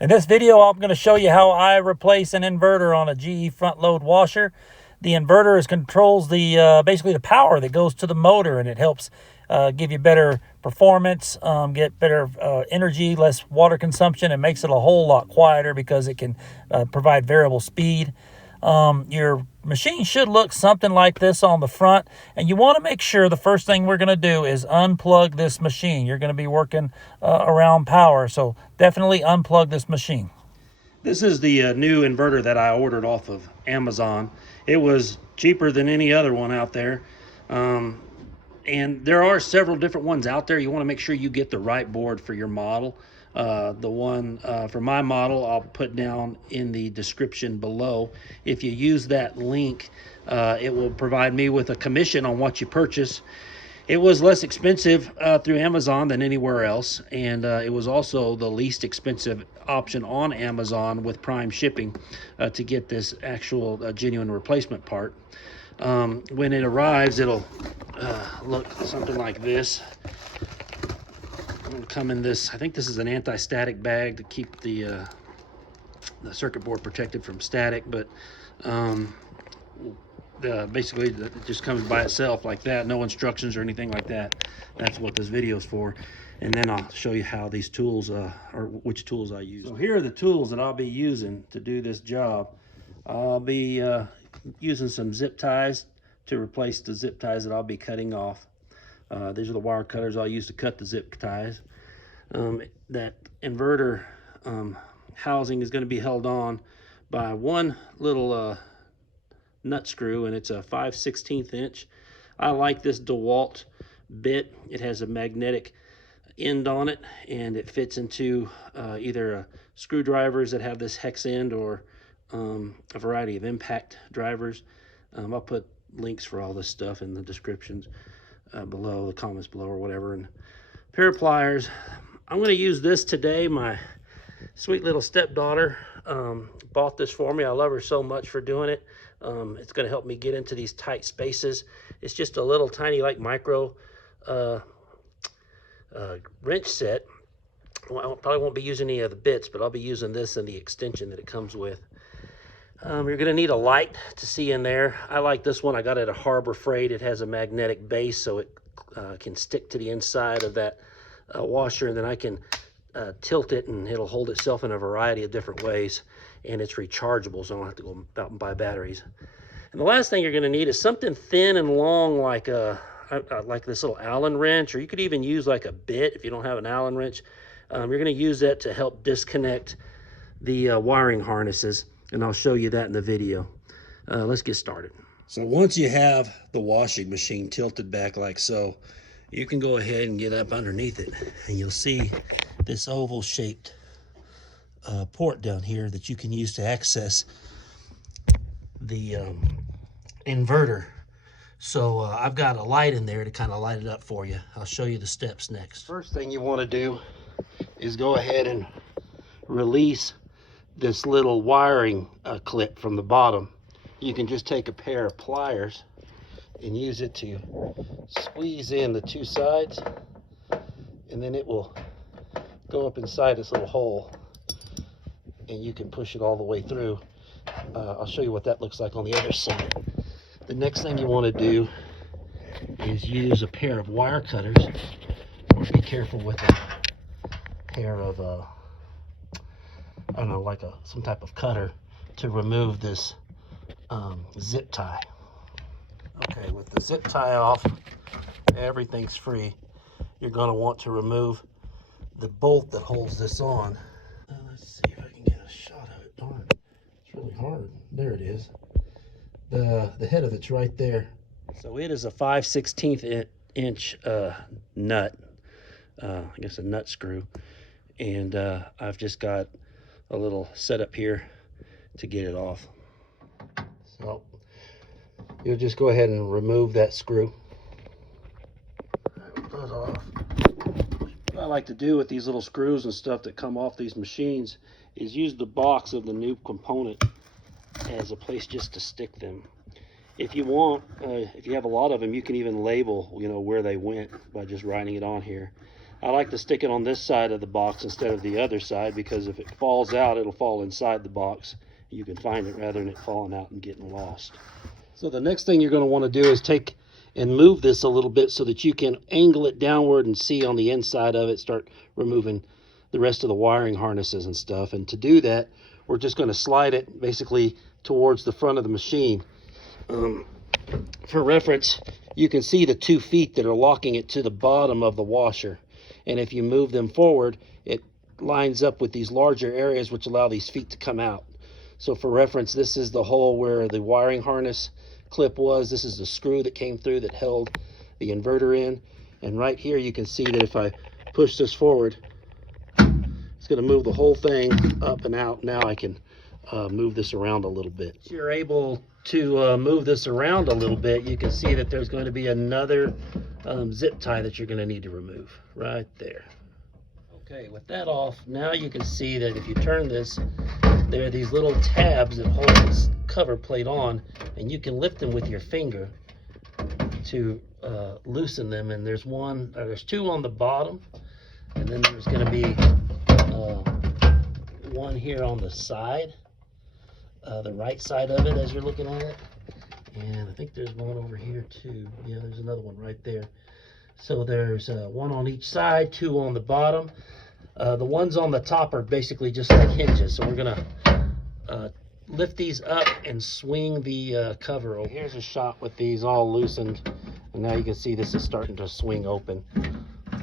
In this video, I'm going to show you how I replace an inverter on a GE front load washer. The inverter controls the basically the power that goes to the motor, and it helps give you better performance, get better energy, less water consumption, and makes it a whole lot quieter because it can provide variable speed. Your machine should look something like this on the front, and you want to make sure the first thing we're going to do is unplug this machine. You're going to be working around power, so definitely unplug this machine. This is the new inverter that I ordered off of Amazon. It was cheaper than any other one out there. And there are several different ones out there. You want to make sure you get the right board for your model. The one for my model I'll put down in the description below. If you use that link, it will provide me with a commission on what you purchase. It was less expensive through Amazon than anywhere else, and it was also the least expensive option on Amazon with Prime shipping to get this actual genuine replacement part. When it arrives, it'll look something like this. It'll come in this, I think this is an anti-static bag to keep the circuit board protected from static, but basically it just comes by itself like that, no instructions or anything like that. That's what this video is for. And then I'll show you how these tools or which tools I use. So here are the tools that I'll be using to do this job. I'll be using some zip ties to replace the zip ties that I'll be cutting off. These are the wire cutters I'll use to cut the zip ties. That inverter housing is going to be held on by one little nut screw, and it's a 5/16 inch. I like this Dewalt bit. It has a magnetic end on it, and it fits into either screwdrivers that have this hex end or a variety of impact drivers. I'll put links for all this stuff in the descriptions below, the comments below, or whatever. And a pair of pliers. I'm going to use this today. My sweet little stepdaughter bought this for me. I love her so much for doing it. It's going to help me get into these tight spaces. It's just a little tiny, like micro wrench set. Well, I probably won't be using any of the bits, but I'll be using this and the extension that it comes with. You're going to need a light to see in there. I like this one. I got it at Harbor Freight. It has a magnetic base, so it can stick to the inside of that washer, and then I can tilt it, and it'll hold itself in a variety of different ways, and it's rechargeable, so I don't have to go out and buy batteries. And the last thing you're going to need is something thin and long, like this little Allen wrench, or you could even use like a bit if you don't have an Allen wrench. You're going to use that to help disconnect the wiring harnesses, and I'll show you that in the video. Let's get started. So once you have the washing machine tilted back like so, you can go ahead and get up underneath it, and you'll see this oval shaped port down here that you can use to access the inverter. So I've got a light in there to kind of light it up for you. I'll show you the steps next. First thing you want to do is go ahead and release this little wiring clip from the bottom. You can just take a pair of pliers and use it to squeeze in the two sides, and then it will go up inside this little hole, and you can push it all the way through. I'll show you what that looks like on the other side. The next thing you want to do is use a pair of wire cutters, or be careful with a pair of I don't know, like some type of cutter, to remove this zip tie. Okay, with the zip tie off, everything's free. You're going to want to remove the bolt that holds this on. Let's see if I can get a shot of it. Darn, it's really hard. There it is. The head of it's right there. So it is a 5/16 inch nut. I guess a nut screw. And I've just got a little setup here to get it off. So you'll just go ahead and remove that screw. What I like to do with these little screws and stuff that come off these machines is use the box of the new component as a place just to stick them. If you want, if you have a lot of them, you can even label, where they went by just writing it on here. I like to stick it on this side of the box instead of the other side, because if it falls out, it'll fall inside the box. You can find it rather than it falling out and getting lost. So the next thing you're going to want to do is take and move this a little bit so that you can angle it downward and see on the inside of it, start removing the rest of the wiring harnesses and stuff. And to do that, we're just going to slide it basically towards the front of the machine. For reference, you can see the 2 feet that are locking it to the bottom of the washer. And if you move them forward, it lines up with these larger areas which allow these feet to come out. So for reference, this is the hole where the wiring harness clip was. This is the screw that came through that held the inverter in. And right here you can see that if I push this forward, it's going to move the whole thing up and out. Now I can move this around a little bit. If you're able to move this around a little bit, you can see that there's going to be another zip tie that you're going to need to remove right there. Okay, with that off, now you can see that if you turn this, there are these little tabs that hold this cover plate on, and you can lift them with your finger to loosen them. And there's two on the bottom, and then there's going to be one here on the side, the right side of it as you're looking at it. And I think there's one over here too. Yeah, there's another one right there. So there's one on each side, 2 on the bottom. The ones on the top are basically just like hinges. So we're gonna lift these up and swing the cover over. Here's a shot with these all loosened. And now you can see this is starting to swing open.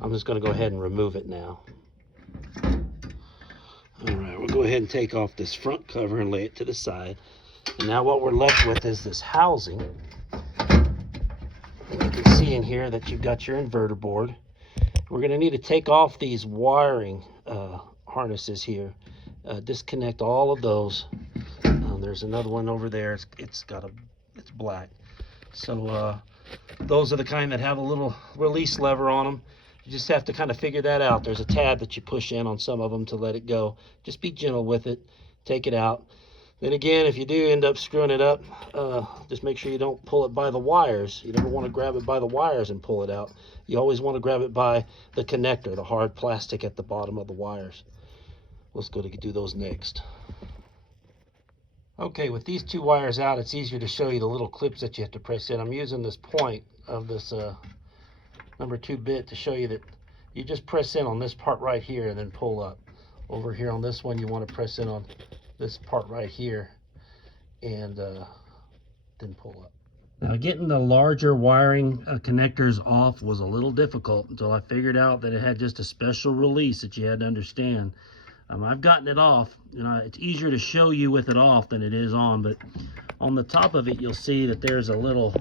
I'm just gonna go ahead and remove it now. All right, we'll go ahead and take off this front cover and lay it to the side. And now what we're left with is this housing. And you can see in here that you've got your inverter board. We're going to need to take off these wiring harnesses here, disconnect all of those. There's another one over there. It's black. So those are the kind that have a little release lever on them. You just have to kind of figure that out. There's a tab that you push in on some of them to let it go. Just be gentle with it. Take it out. Then again, if you do end up screwing it up, just make sure you don't pull it by the wires. You never want to grab it by the wires and pull it out. You always want to grab it by the connector, the hard plastic at the bottom of the wires. Let's go to do those next. Okay, with these 2 wires out, it's easier to show you the little clips that you have to press in. I'm using this point of this number 2 bit to show you that you just press in on this part right here and then pull up. Over here on this one, you want to press in on this part right here and then pull up. Now getting the larger wiring connectors off was a little difficult until I figured out that it had just a special release that you had to understand. I've gotten it off. It's easier to show you with it off than it is on, but on the top of it you'll see that there's a little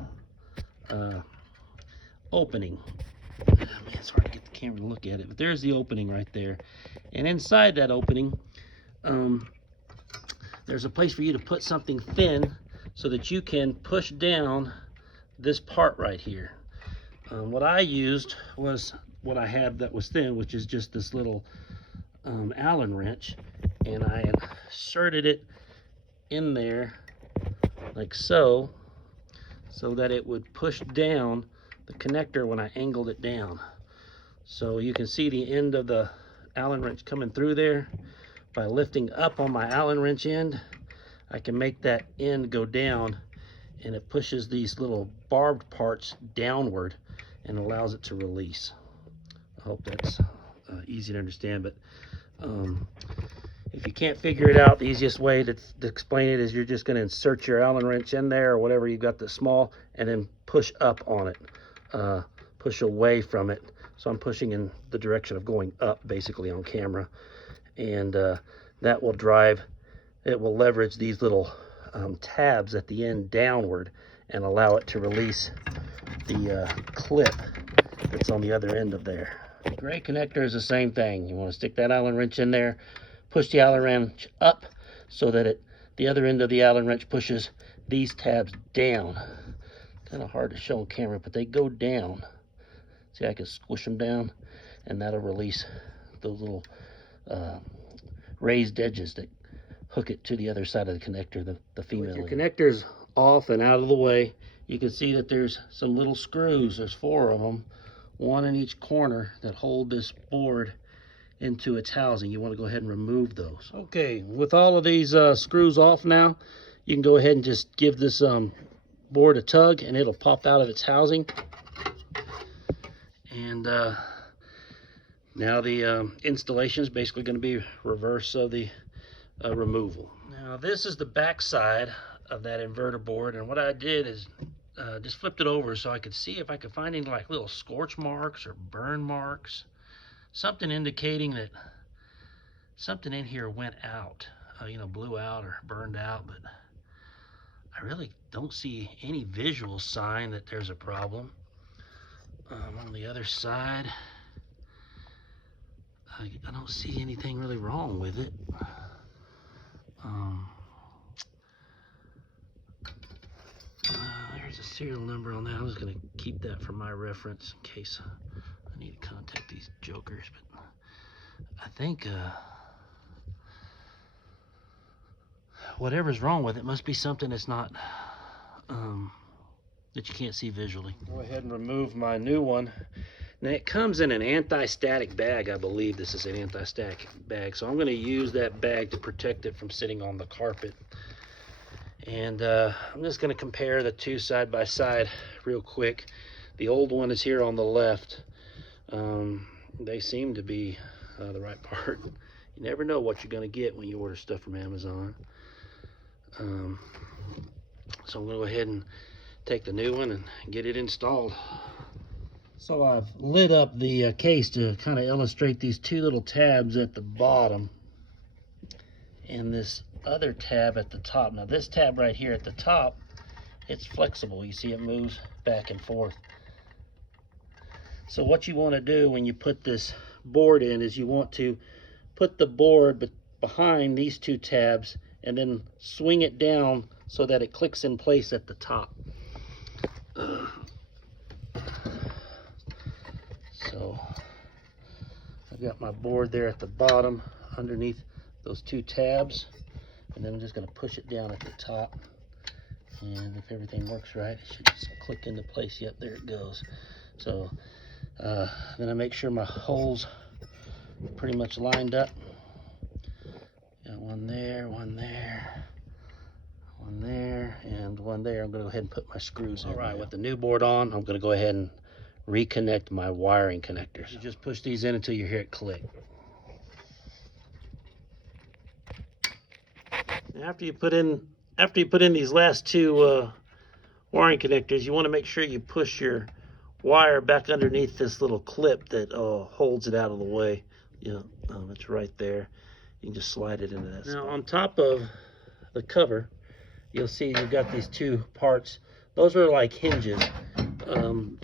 opening. Man, it's hard to get the camera to look at it, but there's the opening right there. And inside that opening, there's a place for you to put something thin so that you can push down this part right here. What I used was what I had that was thin, which is just this little Allen wrench, and I inserted it in there like so that it would push down the connector when I angled it down. So you can see the end of the Allen wrench coming through there. By lifting up on my Allen wrench end, I can make that end go down, and it pushes these little barbed parts downward and allows it to release. I hope that's easy to understand, but if you can't figure it out, the easiest way to explain it is you're just going to insert your Allen wrench in there or whatever you've got that's small, and then push up on it, push away from it. So I'm pushing in the direction of going up basically on camera, and that will leverage these little tabs at the end downward and allow it to release the clip that's on the other end of there. The gray connector is the same thing. You want to stick that Allen wrench in there, push the Allen wrench up so that the other end of the Allen wrench pushes these tabs down. Kind of hard to show on camera, but they go down. See, I can squish them down, and that'll release those little raised edges that hook it to the other side of the connector, the female. With your connectors off and out of the way, you can see that there's some little screws. There's 4 of them. one in each corner that hold this board into its housing. You want to go ahead and remove those. Okay, with all of these screws off now, you can go ahead and just give this board a tug and it'll pop out of its housing. And now the installation is basically going to be reverse of the removal. Now this is the back side of that inverter board, and what I did is just flipped it over so I could see if I could find any like little scorch marks or burn marks, something indicating that something in here went out, you know, blew out or burned out, but I really don't see any visual sign that there's a problem. On the other side, I don't see anything really wrong with it. There's a serial number on that. I'm just going to keep that for my reference in case I need to contact these jokers. But I think whatever's wrong with it must be something that's not that you can't see visually. Go ahead and remove my new one. Now it comes in an anti-static bag. I believe this is an anti-static bag, so I'm going to use that bag to protect it from sitting on the carpet. And I'm just going to compare the two side by side real quick. The old one is here on the left. They seem to be the right part. You never know what you're going to get when you order stuff from Amazon. So I'm going to go ahead and take the new one and get it installed. So I've lit up the case to kind of illustrate these two little tabs at the bottom and this other tab at the top. Now this tab right here at the top, it's flexible. You see it moves back and forth. So what you want to do when you put this board in is you want to put the board behind these two tabs and then swing it down so that it clicks in place at the top. So I've got my board there at the bottom underneath those two tabs, and then I'm just going to push it down at the top, and if everything works right, it should just click into place. Yep, there it goes. So then I make sure my holes are pretty much lined up. Got one there, one there, one there, and one there. I'm going to go ahead and put my screws in. All right, with the new board on, I'm going to go ahead and reconnect my wiring connectors. You just push these in until you hear it click. After you put in these last two wiring connectors, you want to make sure you push your wire back underneath this little clip that holds it out of the way. Yeah, it's right there. You can just slide it into that. Now on top of the cover, you'll see you've got these two parts. Those are like hinges.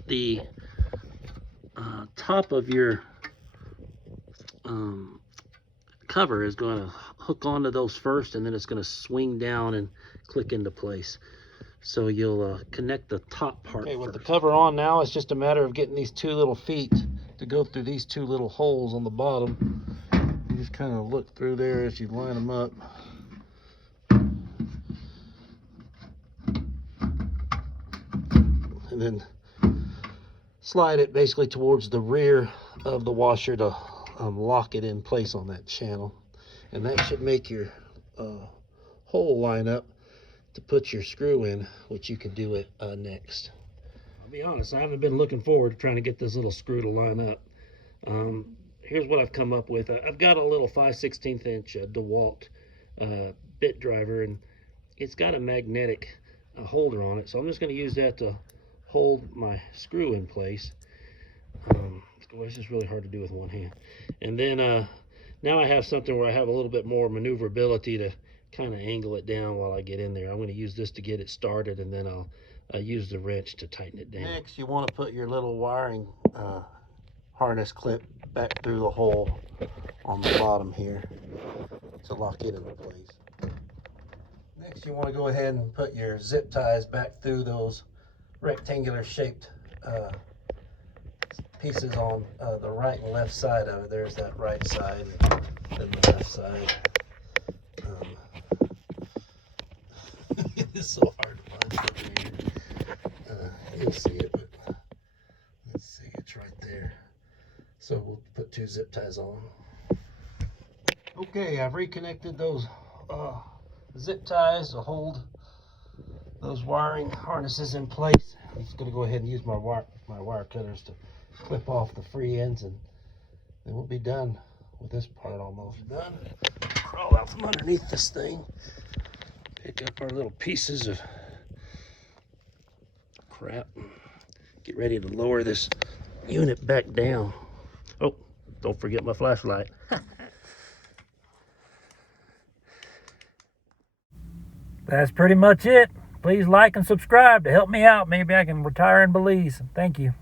The top of your cover is going to hook onto those first, and then it's going to swing down and click into place. So you'll connect the top part first. With the cover on now, it's just a matter of getting these two little feet to go through these two little holes on the bottom. You just kind of look through there as you line them up. And then slide it basically towards the rear of the washer to lock it in place on that channel. And that should make your hole line up to put your screw in, which you can do it next. I'll be honest, I haven't been looking forward to trying to get this little screw to line up. Here's what I've come up with. I've got a little 5/16 inch Dewalt bit driver, and it's got a magnetic holder on it. So I'm just going to use that to hold my screw in place. It's just really hard to do with one hand. And then now I have something where I have a little bit more maneuverability to kind of angle it down while I get in there. I'm going to use this to get it started, and then I'll use the wrench to tighten it down. Next, you want to put your little wiring harness clip back through the hole on the bottom here to lock it into place. Next, you want to go ahead and put your zip ties back through those rectangular shaped pieces on the right and left side of it. There's that right side and then the left side. It's so hard to find something here. You'll see it, but let's see, it's right there. 2 zip ties on. Okay, I've reconnected those zip ties to hold those wiring harnesses in place. I'm just going to go ahead and use my wire cutters to clip off the free ends, and then we'll be done with this part. Almost done. Crawl out from underneath this thing, pick up our little pieces of crap, get ready to lower this unit back down. Oh, don't forget my flashlight. That's pretty much it. Please like and subscribe to help me out. Maybe I can retire in Belize. Thank you.